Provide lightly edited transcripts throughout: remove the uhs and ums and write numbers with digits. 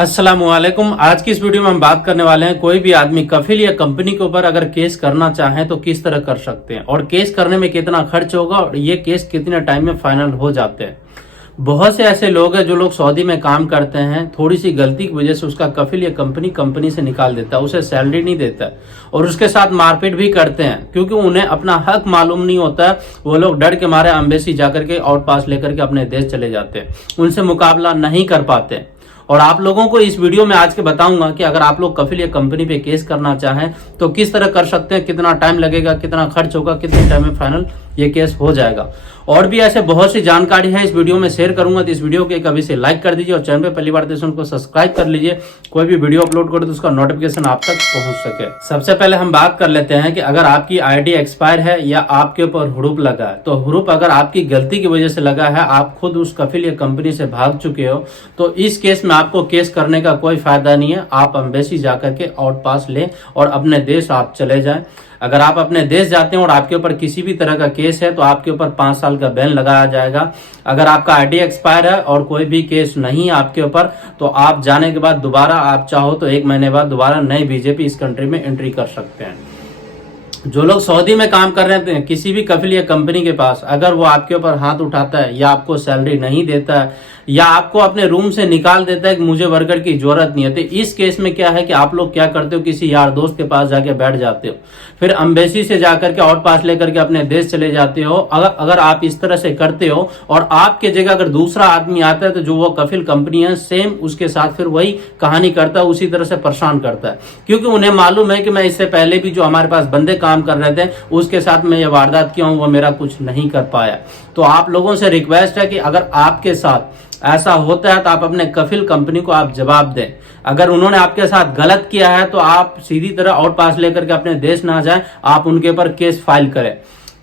अस्सलामुअलैकुम। आज की इस वीडियो में हम बात करने वाले हैं कोई भी आदमी कफिल या कंपनी के ऊपर अगर केस करना चाहे तो किस तरह कर सकते हैं और केस करने में कितना खर्च होगा और ये केस कितने टाइम में फाइनल हो जाते हैं। बहुत से ऐसे लोग हैं जो लोग सऊदी में काम करते हैं, थोड़ी सी गलती की वजह से उसका कफिल या कंपनी से निकाल देता है, उसे सैलरी नहीं देता है और उसके साथ मारपीट भी करते हैं क्योंकि उन्हें अपना हक मालूम नहीं होता है। वो लोग डर के मारे एम्बेसी जाकर के आउट पास लेकर के अपने देश चले जाते हैं, उनसे मुकाबला नहीं कर पाते। और आप लोगों को इस वीडियो में आज के बताऊंगा कि अगर आप लोग कफिल या कंपनी पे केस करना चाहें तो किस तरह कर सकते हैं, कितना टाइम लगेगा, कितना खर्च होगा, कितने टाइम में फाइनल ये केस हो जाएगा। और भी ऐसे बहुत सी जानकारी है इस वीडियो में शेयर करूंगा, तो इस वीडियो को कभी से लाइक कर दीजिए और चैनल पे पहली बार तो उनको सब्सक्राइब कर लीजिए। कोई भी वीडियो अपलोड करो तो उसका नोटिफिकेशन आप तक पहुंच सके। सबसे पहले हम बात कर लेते हैं कि अगर आपकी आईडी एक्सपायर है या आपके ऊपर हुरूप लगा है, तो हुरूप अगर आपकी गलती की वजह से लगा है, आप खुद उस कफिल या कंपनी से भाग चुके हो, तो इस केस में आपको केस करने का कोई फायदा नहीं है। आप एम्बेसी जाकर के आउट पास लें और अपने देश आप चले जाएं। अगर आप अपने देश जाते हैं और आपके ऊपर किसी भी तरह का केस है तो आपके ऊपर 5 साल का बैन लगाया जाएगा। अगर आपका आईडी एक्सपायर है और कोई भी केस नहीं है आपके ऊपर, तो आप जाने के बाद दोबारा आप चाहो तो 1 महीने बाद दोबारा नई बीजेपी इस कंट्री में एंट्री कर सकते हैं। जो लोग सऊदी में काम कर रहे हैं किसी भी कफिल या कंपनी के पास, अगर वो आपके ऊपर हाथ उठाता है या आपको सैलरी नहीं देता है या आपको अपने रूम से निकाल देता है कि मुझे वर्कर की जरूरत नहीं है, तो इस केस में क्या है कि आप लोग क्या करते हो, किसी यार दोस्त के पास जाके बैठ जाते हो, फिर एम्बेसी से जाकर के आउट पास लेकर के अपने देश चले जाते हो। अगर आप इस तरह से करते हो और आपके जगह अगर दूसरा आदमी आता है तो जो वो कफिल कंपनी है सेम उसके साथ फिर वही कहानी करता है, उसी तरह से परेशान करता है, क्योंकि उन्हें मालूम है कि मैं इससे पहले भी जो हमारे पास बंदे काम कर रहे थे उसके साथ मैं ये वारदात किया हूं, वो मेरा कुछ नहीं कर पाया। तो आप लोगों से रिक्वेस्ट है कि अगर आपके साथ ऐसा होता है तो आप अपने कफिल कंपनी को आप जवाब दें। अगर उन्होंने आपके साथ गलत किया है तो आप सीधी तरह आउट पास लेकर के अपने देश ना जाएं, आप उनके ऊपर केस फाइल करें।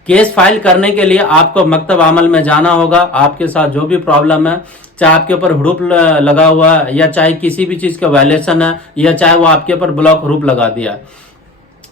केस फाइल करने के लिए आपको मकतब अमल में जाना होगा। आपके साथ जो भी प्रॉब्लम है, चाहे आपके ऊपर हुरूप लगा हुआ है या चाहे किसी भी चीज का वायलेशन है या चाहे वो आपके ऊपर ब्लॉक हुरूप लगा दिया है,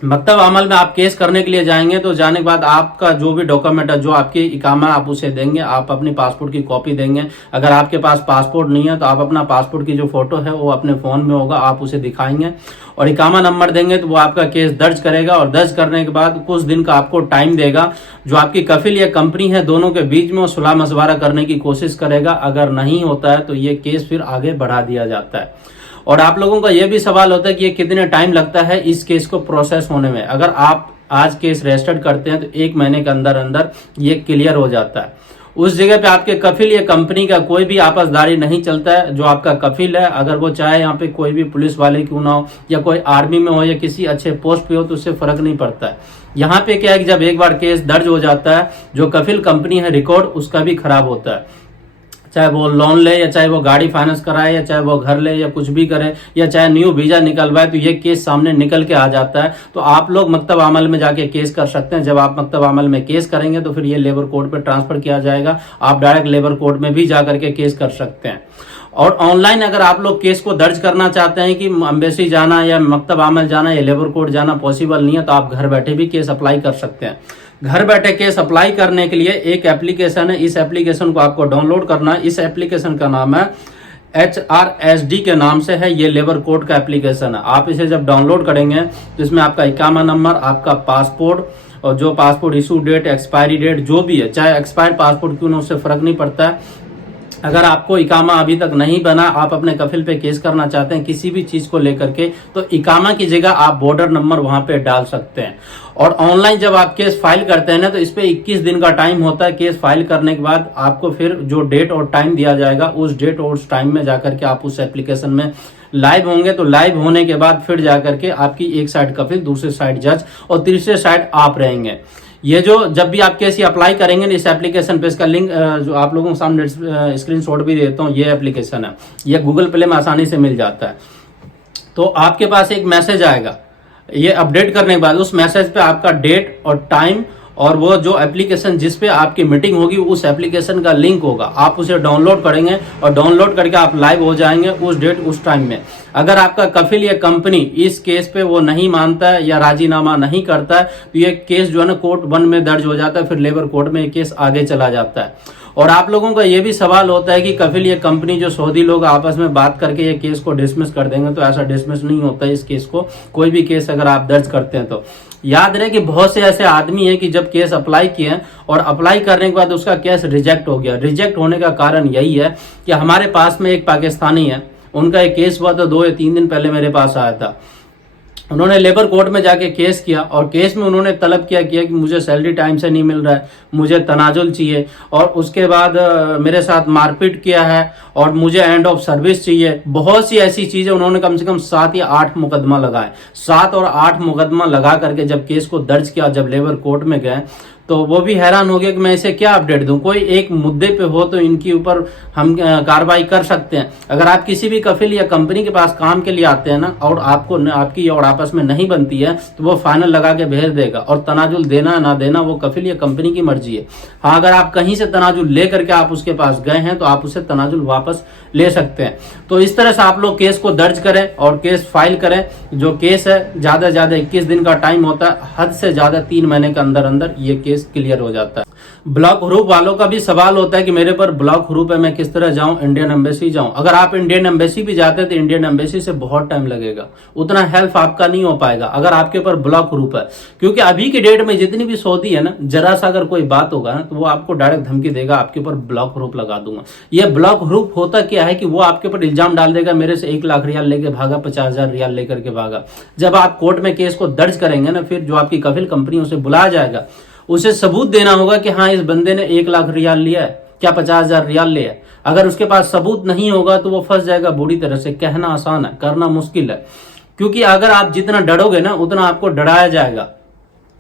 मकतब अमल में आप केस करने के लिए जाएंगे तो जाने के बाद आपका जो भी डॉक्यूमेंट है, जो आपकी इकामा आप उसे देंगे, आप अपनी पासपोर्ट की कॉपी देंगे। अगर आपके पास पासपोर्ट नहीं है तो आप अपना पासपोर्ट की जो फोटो है वो अपने फोन में होगा, आप उसे दिखाएंगे और इकामा नंबर देंगे तो वो आपका केस दर्ज करेगा और दर्ज करने के बाद कुछ दिन का आपको टाइम देगा। जो आपकी कफिल या कंपनी है दोनों के बीच में वो सुलह मशवरा करने की कोशिश करेगा। अगर नहीं होता है तो ये केस फिर आगे बढ़ा दिया जाता है। और आप लोगों का यह भी सवाल होता है कि ये कितने टाइम लगता है इस केस को प्रोसेस होने में। अगर आप आज केस रजिस्टर्ड करते हैं तो 1 महीने के अंदर अंदर ये क्लियर हो जाता है। उस जगह पे आपके कफिल या कंपनी का कोई भी आपसदारी नहीं चलता है। जो आपका कफिल है, अगर वो चाहे यहाँ पे कोई भी पुलिस वाले क्यों ना हो या कोई आर्मी में हो या किसी अच्छे पोस्ट पे हो, तो उससे फर्क नहीं पड़ता है। यहाँ पे क्या है कि जब एक बार केस दर्ज हो जाता है, जो कफिल कंपनी है रिकॉर्ड उसका भी खराब होता है। चाहे वो लोन ले या चाहे वो गाड़ी फाइनेंस कराए या चाहे वो घर ले या कुछ भी करे या चाहे न्यू वीजा निकलवाए, तो ये केस सामने निकल के आ जाता है। तो आप लोग मकतब अमल में जाके केस कर सकते हैं। जब आप मकतब अमल में केस करेंगे तो फिर ये लेबर कोर्ट पे ट्रांसफर किया जाएगा। आप डायरेक्ट लेबर कोर्ट में भी जाकर के केस कर सकते हैं। और ऑनलाइन अगर आप लोग केस को दर्ज करना चाहते हैं कि एम्बेसी जाना या मकतब अमल जाना या लेबर कोर्ट जाना पॉसिबल नहीं है, तो आप घर बैठे भी केस अप्लाई कर सकते हैं। घर बैठे केस अप्लाई करने के लिए एक एप्लीकेशन है, इस एप्लीकेशन को आपको डाउनलोड करना है। इस एप्लीकेशन का नाम है HRSD के नाम से है, ये लेबर कोर्ट का एप्लीकेशन है। आप इसे जब डाउनलोड करेंगे तो इसमें आपका इकामा नंबर, आपका पासपोर्ट और जो passport issue date, expiry date जो भी है, चाहे एक्सपायर पासपोर्ट क्यों ना, उससे फर्क नहीं पड़ता है। अगर आपको इकामा अभी तक नहीं बना, आप अपने कफिल पे केस करना चाहते हैं किसी भी चीज को लेकर के, तो इकामा की जगह आप बॉर्डर नंबर वहां पे डाल सकते हैं। और ऑनलाइन जब आप केस फाइल करते हैं ना, तो इस पे 21 दिन का टाइम होता है। केस फाइल करने के बाद आपको फिर जो डेट और टाइम दिया जाएगा, उस डेट और उस टाइम में जाकर के आप उस एप्लीकेशन में लाइव होंगे। तो लाइव होने के बाद फिर जाकर के आपकी एक साइड कफिल, दूसरी साइड जज और तीसरे साइड आप रहेंगे। ये जो जब भी आप केस अप्लाई करेंगे इस एप्लीकेशन पे, इसका लिंक जो आप लोगों के सामने स्क्रीनशॉट भी देता हूँ, ये एप्लीकेशन है, ये गूगल प्ले में आसानी से मिल जाता है। तो आपके पास एक मैसेज आएगा, ये अपडेट करने के बाद उस मैसेज पे आपका डेट और टाइम और वो जो एप्लीकेशन जिस पे आपकी मीटिंग होगी उस एप्लीकेशन का लिंक होगा। आप उसे डाउनलोड करेंगे और डाउनलोड करके आप लाइव हो जाएंगे उस डेट उस टाइम में। अगर आपका कफिल या कंपनी इस केस पे वो नहीं मानता है या राजीनामा नहीं करता है, तो ये केस जो है ना कोर्ट 1 में दर्ज हो जाता है, फिर लेबर कोर्ट में ये केस आगे चला जाता है। और आप लोगों का ये भी सवाल होता है कि कफिल ये कंपनी जो सऊदी लोग आपस में बात करके ये केस को डिसमिस कर देंगे, तो ऐसा डिसमिस नहीं होता है इस केस को। कोई भी केस अगर आप दर्ज करते हैं तो याद रहे कि बहुत से ऐसे आदमी हैं कि जब केस अप्लाई किए हैं और अप्लाई करने के बाद उसका केस रिजेक्ट हो गया। रिजेक्ट होने का कारण यही है कि हमारे पास में एक पाकिस्तानी है, उनका एक केस हुआ था 2 या 3 दिन पहले मेरे पास आया था। उन्होंने लेबर कोर्ट में जाके केस किया और केस में उन्होंने तलब किया कि मुझे सैलरी टाइम से नहीं मिल रहा है, मुझे तनाजुल चाहिए, और उसके बाद मेरे साथ मारपीट किया है और मुझे एंड ऑफ सर्विस चाहिए। बहुत सी ऐसी चीजें उन्होंने कम से कम 7 या 8 मुकदमा लगाए। 7 और 8 मुकदमा लगा करके जब केस को दर्ज किया, जब लेबर कोर्ट में गए तो वो भी हैरान हो गया कि मैं इसे क्या अपडेट दूं। कोई एक मुद्दे पे हो तो इनके ऊपर हम कार्रवाई कर सकते हैं। अगर आप किसी भी कफिल या कंपनी के पास काम के लिए आते हैं ना, और आपको आपकी और आपस में नहीं बनती है, तो वो फाइनल लगा के भेज देगा, और तनाजुल देना ना देना वो कफिल या कंपनी की मर्जी है। हाँ, अगर आप कहीं से तनाजुल ले करके आप उसके पास गए हैं तो आप उसे तनाजुल वापस ले सकते हैं। तो इस तरह से आप लोग केस को दर्ज करें और केस फाइल करें। जो केस है ज्यादा से ज्यादा 21 दिन का टाइम होता है, हद से ज्यादा 3 महीने के अंदर अंदर ये केस क्लियर हो जाता है। ब्लॉक ह्रूफ वालों का भी सवाल होता है कि मेरे पर ब्लॉक ह्रूफ है, मैं किस तरह जाऊं, इंडियन एम्बेसी जाऊं। अगर आप इंडियन एम्बेसी भी जाते हैं तो इंडियन एम्बेसी से बहुत टाइम लगेगा, उतना हेल्प आपका नहीं हो पाएगा अगर आपके ऊपर ब्लॉक ह्रूफ है। क्योंकि अभी की डेट में जितनी भी सऊदी है ना, जरा सा अगर कोई बात होगा ना तो वो आपको डायरेक्ट धमकी देगा, आपके ऊपर ब्लॉक ह्रूफ लगा दूंगा। ये ब्लॉक ह्रूफ होता क्या है कि वो आपके ऊपर इल्जाम डाल देगा, मेरे से 1 लाख रियाल लेके भागा, 50,000 रियाल लेकर के भागा। जब आप कोर्ट में केस को दर्ज करेंगे ना, फिर जो आपकी कफिल कंपनी उसे बुलाया जाएगा, उसे सबूत देना होगा कि हाँ इस बंदे ने 1 लाख रियाल लिया है, क्या 50,000 रियाल लिया है। अगर उसके पास सबूत नहीं होगा तो वो फंस जाएगा बुरी तरह से। कहना आसान है, करना मुश्किल है। क्योंकि अगर आप जितना डरोगे ना, उतना आपको डराया जाएगा।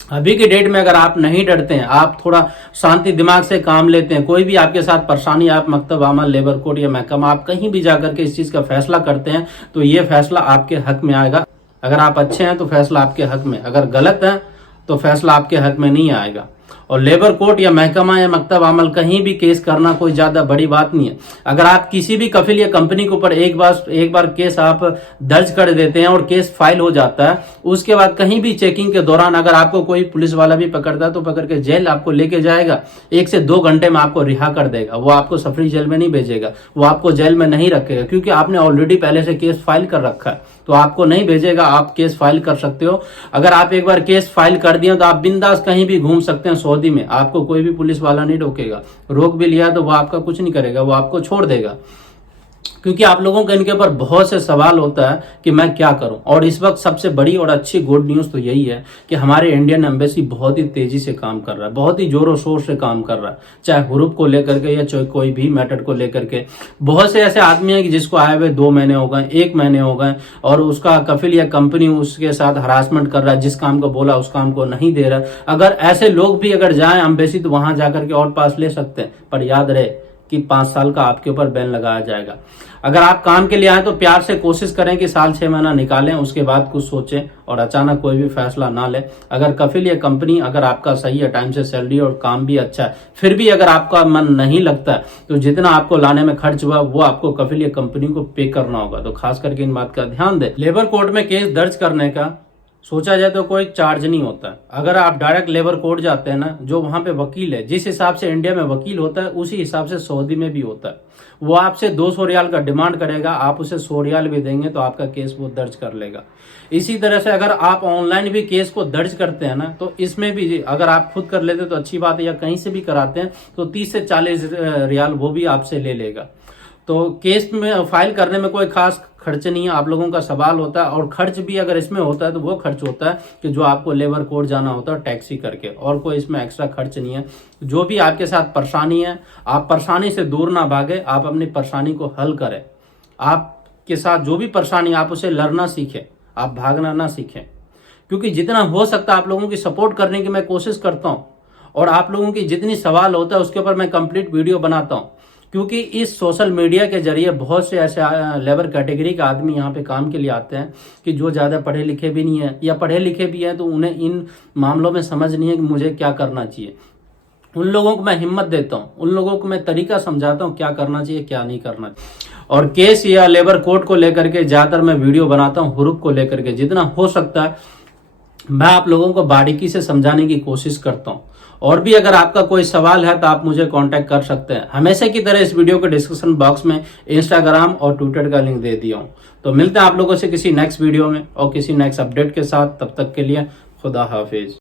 अभी की डेट में अगर आप नहीं डरते हैं, आप थोड़ा शांति दिमाग से काम लेते हैं, कोई भी आपके साथ परेशानी, आप मकतब अमल, लेबर कोर्ट या महकमा, आप कहीं भी जाकर के इस चीज का फैसला करते हैं तो ये फैसला आपके हक में आएगा। अगर आप अच्छे हैं तो फैसला आपके हक में, अगर गलत है तो फैसला आपके हक में नहीं आएगा। और लेबर कोर्ट या महकमा या मकतब अमल कहीं भी केस करना कोई ज्यादा बड़ी बात नहीं है। अगर आप किसी भी कफिल या कंपनी के ऊपर एक बार केस आप दर्ज कर देते हैं और केस फाइल हो जाता है, उसके बाद कहीं भी चेकिंग के दौरान अगर आपको कोई पुलिस वाला भी पकड़ता है तो पकड़ के जेल आपको लेके जाएगा, 1 से 2 घंटे में आपको रिहा कर देगा। वो आपको सफरी जेल में नहीं भेजेगा, वो आपको जेल में नहीं रखेगा, क्योंकि आपने ऑलरेडी पहले से केस फाइल कर रखा है, तो आपको नहीं भेजेगा। आप केस फाइल कर सकते हो। अगर आप एक बार केस फाइल कर दिया तो आप बिंदास कहीं भी घूम सकते हैं सऊदी में, आपको कोई भी पुलिस वाला नहीं रोकेगा। रोक भी लिया तो वो आपका कुछ नहीं करेगा, वो आपको छोड़ देगा। क्योंकि आप लोगों का इनके ऊपर बहुत से सवाल होता है कि मैं क्या करूं। और इस वक्त सबसे बड़ी और अच्छी गुड न्यूज तो यही है कि हमारे इंडियन एम्बेसी बहुत ही तेजी से काम कर रहा है, बहुत ही जोरों शोर से काम कर रहा है, चाहे ह्रूफ को लेकर के या चाहे कोई भी मैटर को लेकर के। बहुत से ऐसे आदमी हैं कि जिसको आए हुए 2 महीने हो गए, 1 महीने हो गए, और उसका कफिल या कंपनी उसके साथ हरासमेंट कर रहा है, जिस काम को बोला उस काम को नहीं दे रहा। अगर ऐसे लोग भी अगर जाए एम्बेसी तो वहां जाकर के और पास ले सकते हैं, पर याद रहे कि 5 साल का आपके ऊपर बैन लगाया जाएगा। अगर आप काम के लिए आए तो प्यार से कोशिश करें कि साल 6 महीना निकालें, उसके बाद कुछ सोचें और अचानक कोई भी फैसला ना लें। अगर कफिल या कंपनी अगर आपका सही है, टाइम से सैलरी और काम भी अच्छा है, फिर भी अगर आपका मन नहीं लगता तो जितना आपको लाने में खर्च हुआ वो आपको कफिल या कंपनी को पे करना होगा। तो खास करके इन बात का ध्यान दें। लेबर कोर्ट में केस दर्ज करने का सोचा जाए तो कोई चार्ज नहीं होता। अगर आप डायरेक्ट लेबर कोर्ट जाते हैं ना, जो वहां पे वकील है, जिस हिसाब से इंडिया में वकील होता है उसी हिसाब से सऊदी में भी होता है। वो आपसे 200 रियाल का डिमांड करेगा, आप उसे 100 रियाल भी देंगे तो आपका केस वो दर्ज कर लेगा। इसी तरह से अगर आप ऑनलाइन भी केस को दर्ज करते हैं ना, तो इसमें भी अगर आप खुद कर लेते तो अच्छी बात है, या कहीं से भी कराते हैं तो 30 से 40 रियाल वो भी आपसे ले लेगा। तो केस में फाइल करने में कोई खास खर्च नहीं है। आप लोगों का सवाल होता है, और खर्च भी अगर इसमें होता है तो वो खर्च होता है कि जो आपको लेबर कोर्ट जाना होता है टैक्सी करके, और कोई इसमें एक्स्ट्रा खर्च नहीं है। जो भी आपके साथ परेशानी है, आप परेशानी से दूर ना भागे, आप अपनी परेशानी को हल करें। आपके साथ जो भी परेशानी, आप उसे लड़ना सीखें, आप भागना ना सीखें। क्योंकि जितना हो सकता है आप लोगों की सपोर्ट करने की मैं कोशिश करता हूँ, और आप लोगों की जितनी सवाल होता है उसके ऊपर मैं कंप्लीट वीडियो बनाता हूँ। क्योंकि इस सोशल मीडिया के जरिए बहुत से ऐसे लेबर कैटेगरी के आदमी यहाँ पे काम के लिए आते हैं कि जो ज़्यादा पढ़े लिखे भी नहीं है, या पढ़े लिखे भी हैं तो उन्हें इन मामलों में समझ नहीं है कि मुझे क्या करना चाहिए। उन लोगों को मैं हिम्मत देता हूँ, उन लोगों को मैं तरीका समझाता हूँ क्या करना चाहिए क्या नहीं करना चाहिए। और केस या लेबर कोर्ट को लेकर के ज़्यादातर मैं वीडियो बनाता हूँ, ह्रूफ को लेकर के जितना हो सकता है मैं आप लोगों को बारीकी से समझाने की कोशिश करता हूँ। और भी अगर आपका कोई सवाल है तो आप मुझे कांटेक्ट कर सकते हैं। हमेशा की तरह इस वीडियो के डिस्क्रिप्शन बॉक्स में इंस्टाग्राम और ट्विटर का लिंक दे दिया हूं। तो मिलते हैं आप लोगों से किसी नेक्स्ट वीडियो में और किसी नेक्स्ट अपडेट के साथ। तब तक के लिए खुदा हाफिज।